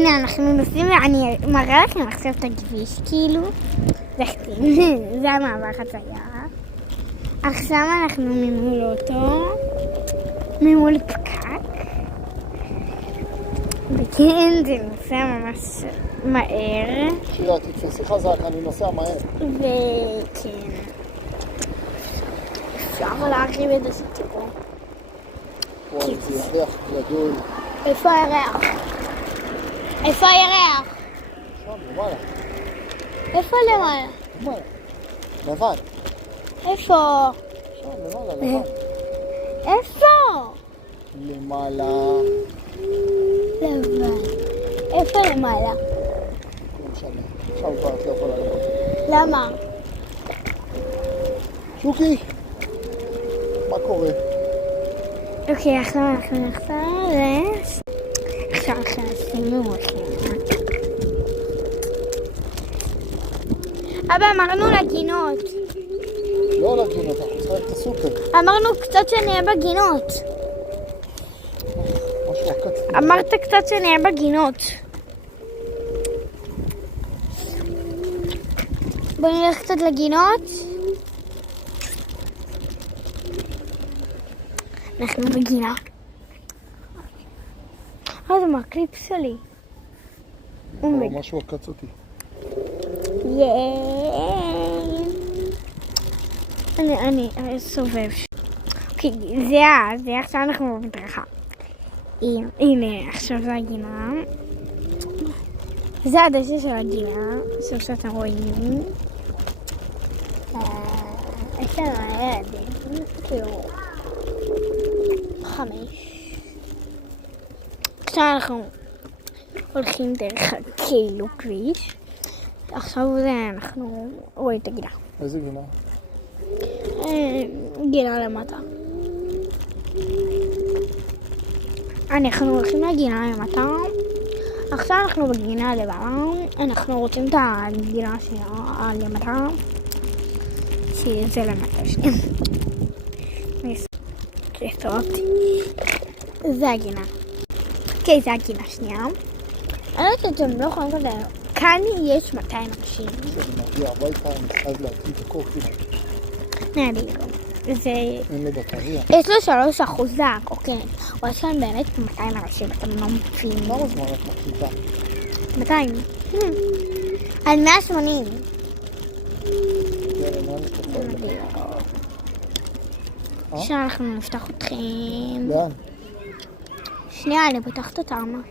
הנה אנחנו נוסעים ואני מראה לכם עכשיו את הכביש, כאילו זה המעבר חצייה. עכשיו אנחנו ממול אוטו, ממול פקק, וכן זה נוסע ממש מהר. שירה, תתפסי חזק, אני נוסע מהר. וכן אפשר להרחיב את זה טיפה. וואי, זה ירח גדול. איפה הירח? איפה הירח? שם, למעלה. איפה למעלה? למעלה. לבן. איפה? שם, למעלה, לבן. איפה? למעלה. לבן. איפה למעלה? לא משנה. עכשיו כבר את לא יכולה לראות. למה? שוקי, מה קורה? אוקיי, עכשיו אנחנו נחזור עכשיו אנחנו נשים אבא, אמרנו לגינות. לא לגינות, אנחנו צריכים ללכת לסופר. אמרנו קצת שנהיה בגינות. משהו עקץ. אמרת קצת שנהיה בגינות. בוא נלך קצת לגינות. אנחנו בגינה. זה מהקליפ שלי. משהו עקץ אותי. אני סובב. אוקיי, זה עכשיו אנחנו במדרכה. הנה, עכשיו זה הגינה. זה הדשא של הגינה, שעכשיו אתם רואים. יש לנו ילדים, כאילו 5. עכשיו אנחנו הולכים דרך כאילו כביש. עכשיו אנחנו רואים את הגינה. איזה גינה? גינה למטה. אנחנו הולכים לגינה למטה. עכשיו אנחנו בגינה למעלה. אנחנו רוצים את הגינה השנייה למטה. שזה למטה שנייה. זה הגינה. אוקיי, זה הגינה שנייה. אני לא יודעת שאתם לא יכולים לדבר. כאן יש 200 אנשים. כשאני מגיע הביתה, אני חייב להקליט את הקורקינט. נעדיגו. זה... אין לו בטריה. יש לו 3% זק, אוקיי. הוא יש כאן באמת 200 אנשים, אתם לא מבינים. כמה זמן את מקליטה? 200. על 180. יאללה, מה אני קצת? עכשיו אנחנו נפתח אתכם. לאן? שנייה, אני פותחת אותם.